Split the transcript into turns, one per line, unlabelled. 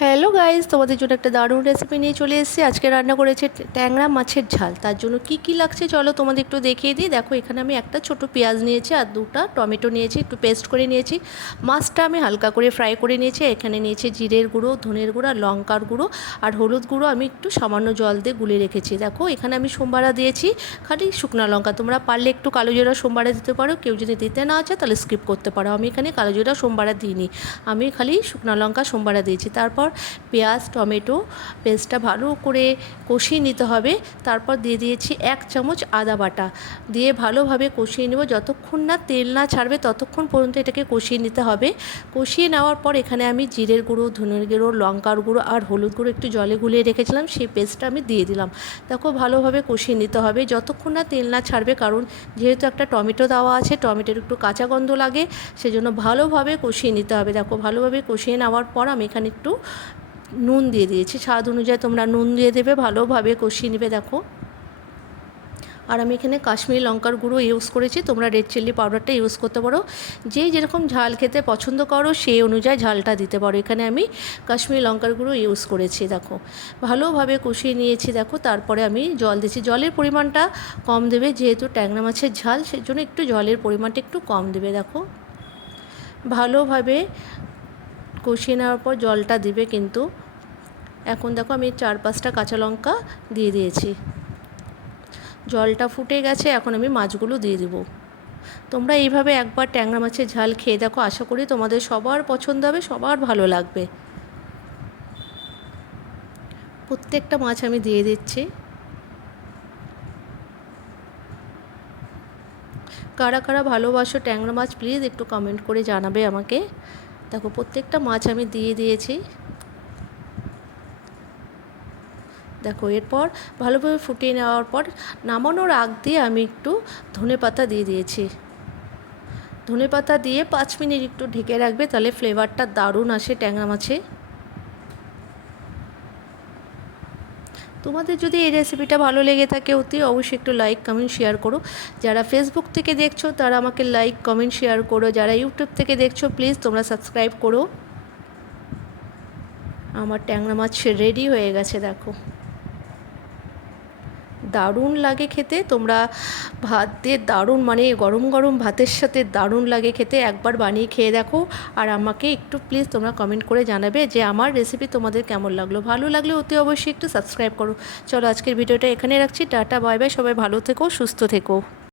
Hello guys তোমাদের জন্য একটা দারুণ রেসিপি নিয়ে চলে এসেছি। আজকে রান্না করেছে ট্যাংরা মাছের ঝাল। তার জন্য কি কি লাগছে চলো তোমাদের একটু দেখিয়ে দিই। দেখো, এখানে আমি একটা ছোট পেঁয়াজ নিয়েছি আর দুটা টমেটো নিয়েছি, একটু পেস্ট করে নিয়েছি। মাছটা আমি হালকা করে ফ্রাই করে নিয়েছি। এখানে নিয়েছি জিরের গুঁড়ো, ধনের গুঁড়ো আর লঙ্কার গুঁড়ো। আর হলুদ গুঁড়ো আমি একটু সামান্য জল দিয়ে গুলে রেখেছি। দেখো, এখানে আমি সোমবারা দিয়েছি। খালি শুকনো লঙ্কা। তোমরা পারলে একটু কালো জিরা সোমবারা দিতে পারো। কেউ যদি দিতে না আছে তাহলে স্কিপ করতে পারো। আমি এখানে কালো জিরা সোমবারা দিইনি। আমি খালি শুকনো লঙ্কা সোমবারা দিয়েছি। তারপর পেঁয়াজ, টমেটো পেস্টটা ভালো করে কষিয়ে নিতে হবে। তারপর দিয়ে দিয়েছি এক চামচ আদা বাটা। দিয়ে ভালোভাবে কষিয়ে নেব। যতক্ষণ না তেল না ছাড়বে ততক্ষণ পর্যন্ত এটাকে কষিয়ে নিতে হবে। কষিয়ে নেওয়ার পর এখানে আমি জিরের গুঁড়ো, ধনের গুঁড়ো, লঙ্কার গুঁড়ো আর হলুদ গুঁড়ো একটু জলে গুলিয়ে রেখেছিলাম। সেই পেস্টটা আমি দিয়ে দিলাম। দেখো ভালোভাবে কষিয়ে নিতে হবে। যতক্ষণ না তেল না ছাড়বে, কারণ যেহেতু একটা টমেটো দেওয়া আছে, টমেটোর একটু কাঁচা গন্ধ লাগে, সেজন্য ভালোভাবে কষিয়ে নিতে হবে। দেখো ভালোভাবে কষিয়ে নেওয়ার পর আমি এখানে একটু নুন দিয়ে দিয়েছি। স্বাদ অনুযায়ী তোমরা নুন দিয়ে দেবে, ভালোভাবে কষিয়ে নেবে, দেখো। আর আমি এখানে কাশ্মীরি লঙ্কার গুঁড়ো ইউজ করেছি, তোমরা রেড চিল্লি পাউডারটা ইউজ করতে পারো। যেই যেরকম ঝাল খেতে পছন্দ করো, সেই অনুযায়ী ঝালটা দিতে পারো। এখানে আমি কাশ্মীরি লঙ্কার গুঁড়ো ইউজ করেছি, দেখো। ভালোভাবে কষিয়ে নিয়েছি, দেখো। তারপরে আমি জল দিয়েছি। জলের পরিমাণটা কম দেবে, যেহেতু ট্যাংরা মাছের ঝাল, সেজন্য একটু জলের পরিমাণটা একটু কম দেবে, দেখো। ভালোভাবে কষিয়ে নেওয়ার পর জলটা দিবে কিন্তু। এখন দেখো আমি চার পাঁচটা কাঁচা লঙ্কা দিয়ে দিয়েছি। জলটা ফুটে গেছে, এখন আমি মাছগুলো দিয়ে দেবো। তোমরা এইভাবে একবার ট্যাংরা মাছের ঝাল খেয়ে দেখো, আশা করি তোমাদের সবার পছন্দ হবে, সবার ভালো লাগবে। প্রত্যেকটা মাছ আমি দিয়ে দিচ্ছি। কারা কারা ভালোবাসো ট্যাংরা মাছ, প্লিজ একটু কমেন্ট করে জানাবে আমাকে। দেখো, প্রত্যেকটা মাছ আমি দিয়ে দিয়েছি। দেখো, এরপর ভালোভাবে ফুটিয়ে নেওয়ার পর নামানোর আগ দিয়ে আমি একটু ধনে পাতা দিয়ে দিয়েছি। ধনে পাতা দিয়ে পাঁচ মিনিট একটু ঢেকে রাখবে, তাহলে ফ্লেভারটা দারুণ আসে ট্যাংরা মাছে তোমাদের যদি এই রেসিপিটা ভালো লেগে থাকে, অতি অবশ্যই একটু লাইক কমেন্ট শেয়ার করো। যারা ফেসবুক থেকে দেখছ, তারা আমাকে লাইক কমেন্ট শেয়ার করো। যারা ইউটিউব থেকে দেখছ প্লিজ তোমরা সাবস্ক্রাইব করো। আমার ট্যাংরা মাছ রেডি হয়ে গেছে, দেখো। দারুণ লাগে খেতে। তোমরা ভাত দিয়ে দারুণ মানে গরম গরম ভাতের সাথে দারুণ লাগে খেতে। একবার বানিয়ে খেয়ে দেখো। আর আমাকে একটু প্লিজ তোমরা কমেন্ট করে জানাবে যে আমার রেসিপি তোমাদের কেমন লাগল। ভালো লাগলে অতি অবশ্যই একটু সাবস্ক্রাইব করো। চলো আজকের ভিডিওটা এখানে রাখছি। টাটা বাই বাই সবাই ভালো থেকো, সুস্থ থেকো।